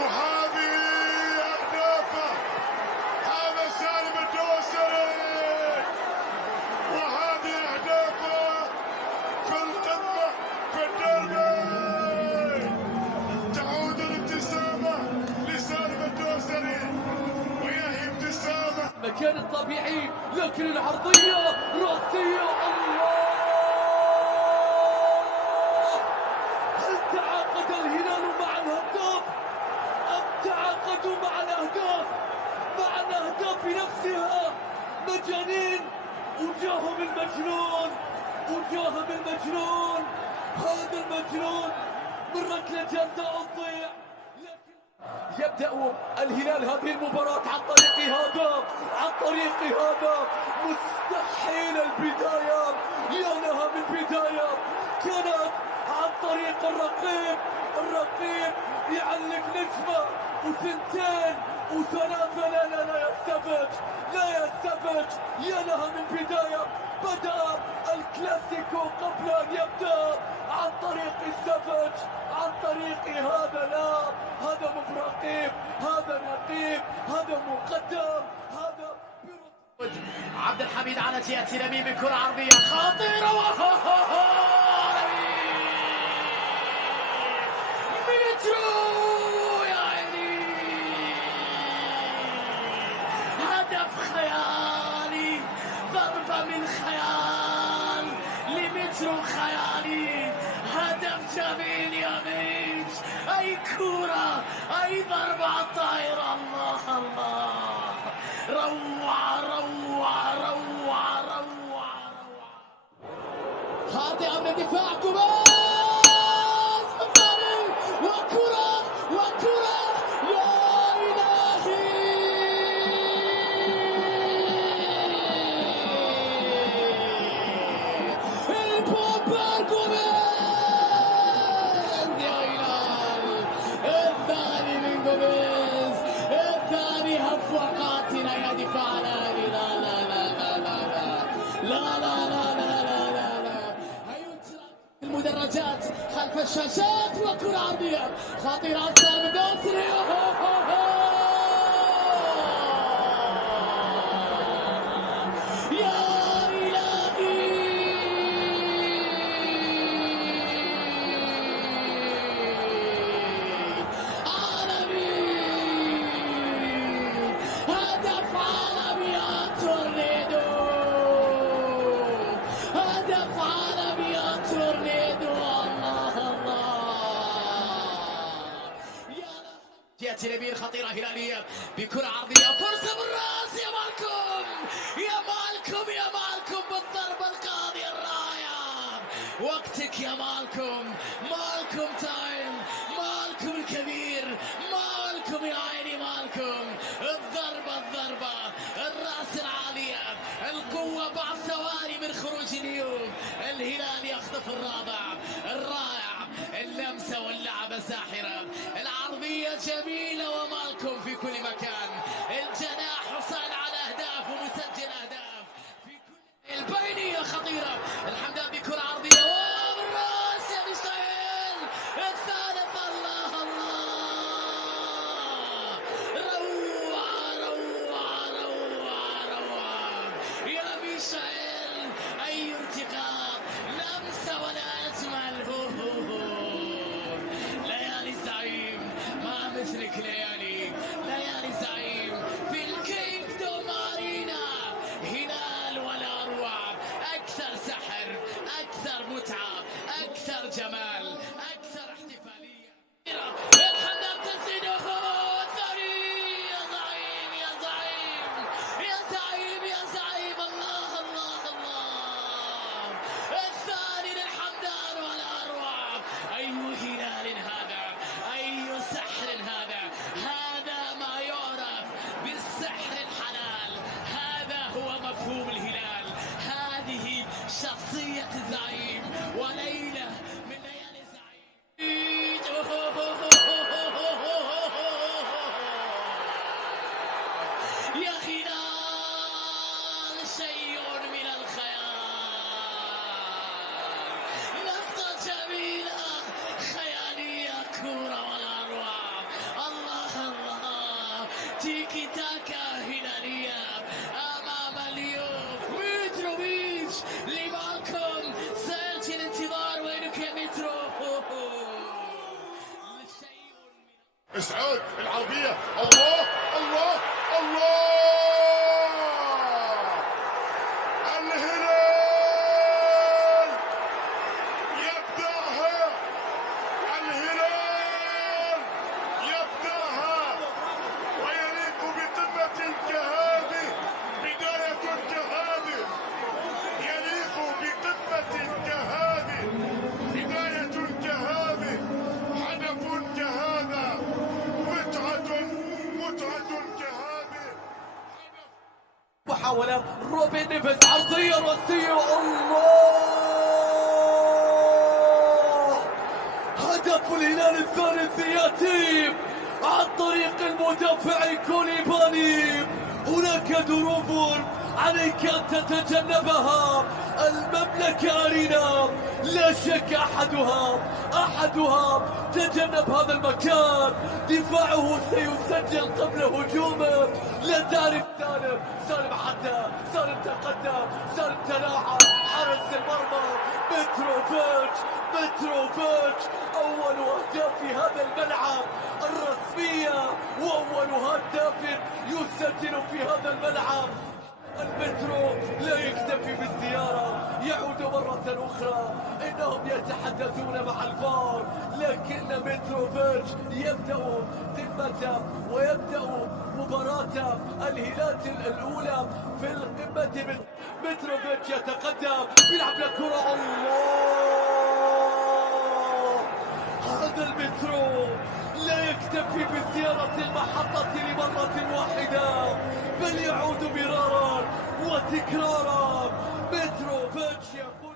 وهذه أهدافه. هذا سالم الدوسري وهذه أهدافه في القمة في الديربي. تعود الابتسامة لسالم الدوسري ويهي ابتسامة. مكان الطبيعي لكن العرضية راسية. الله! هل تعاقد الهلال مع الهداف أم تعاقدوا مع الأهداف؟ مع الأهداف نفسها مجانين. وجاهم المجنون، وجاهم المجنون. هذا المجنون من ركلة جزاء تضيع. يبدأ الهلال هذه المباراة عن طريق هذا مستحيل البداية. يا لها من بداية كانت عن طريق الرقيب يعلق نجمة وثنتين وثلاثة. لا يستفج. يا لها من بداية. بدأ الكلاسيكو قبل أن يبدأ عن طريق السفج، عن طريق هذا. لا، هذا مو رقيب، هذا نقيب، هذا مقدم، هذا عبد الحميد على جهة اليمين من كرة عرضية خطيرة ميليتو. يا عيني هدف خيالي، ضربة من خيال لمترو خيالي. هدف جميل يا ميت. أي كرة، أي ضربة طايرة. الله الله، روعة روعة روعة روعة روعة. خاطئة من الدفاع. كوباس وكرة يا إلهي. البومبار جوميز. يا إلهي، الثاني من جوميز، الثاني هفوة قاتلة يا دفاع الأهلي. لا لا لا لا لا لا لا لا لا لا لا لا لا. المدرجات خلف الشاشات وكرة عرضية خطيرة. سالم الدوسري يا إلهي. عالمي، هدف عالمي يا تورنيدو. هدف عالمي يا تورنيدو. الله الله. جهة اليمين خطيرة هلالية بكرة عرضية. فرصة بالراس يا مالكم، يا مالكم، يا مالكم بالضربة القاضية الرائعة. وقتك يا مالكم، مالكم تايم، مالكم الكبير، مالكم يا عيني مالكم. الضربة الراس العالية، القوة بعد ثواني من خروج اليوم. الهلال يخطف الرائع، اللمسة واللعبة ساحرة، العرضية جميلة ومالكم في كل مكان. الجناح حصل على أهداف ومسجل أهداف في كل. البينية خطيرة. الحمدان بكرة عرضية وبالراس يا ميشيل. الثالث. الله الله، روعة روعة روعة روعة يا ميشيل. أي ارتقاء، لمسة ولا أجمل. ليالي الزعيم، ما مثلك ليالي زعيم في الكينغدوم أرينا. هلال ولا أروع، أكثر سحر، أكثر متعة، أكثر جمال، أكثر احتفالية. الحمد تسديده ثاني. يا زعيم يا زعيم يا زعيم يا زعيم. الله الله الله. الثاني للحمدان ولا أروع. أي هلال هذا، أي سحر هذا. هذا ما يعرف بالسحر الحلال. هذا هو مفهوم الهلال. هذه شخصية الزعيم وليلة من ليالي الزعيم. يا هلال شيء من الخيال. لقطة جميلة خيالية، كورة ولا أروع. الله اسعاد العربية، الله الله الله، الهلال يبدأها، الهلال يبدأها، ويليق بقمة كهذه، بداية كهذه، يليق بقمة كهذه، بداية كهذه، هدف كهذا، متعة كهذه. محاولة روبن نيفيز، عرضية رأسية، الله! هدف الهلال الثالث يأتي عن طريق المدافع كوليبالي. هناك دروب عليك أن تتجنبها. المملكة أرينا لا شك أحدها تجنب هذا المكان. دفاعه سيسجل قبل هجومه. لا تعرف سالم عدى، سالم تقدم، سالم تلاعب، حارس المرمى متروفيتش أول أهداف في هذا الملعب الرسمية، وأول هدف يسجل في هذا الملعب. المترو لا يكتفي بالزيارة، يعود مرة أخرى. إنهم يتحدثون مع الفار، لكن متروفيتش يبدأ قمته ويبدأ مباراة الهلال الأولى في القمة. متروفيتش يتقدم، يلعب لكرة، الله! هذا المترو لا يكتفي بزيارة المحطة لمرة واحدة، بل يعود مرارا وتكرارا. متروفيتش يقول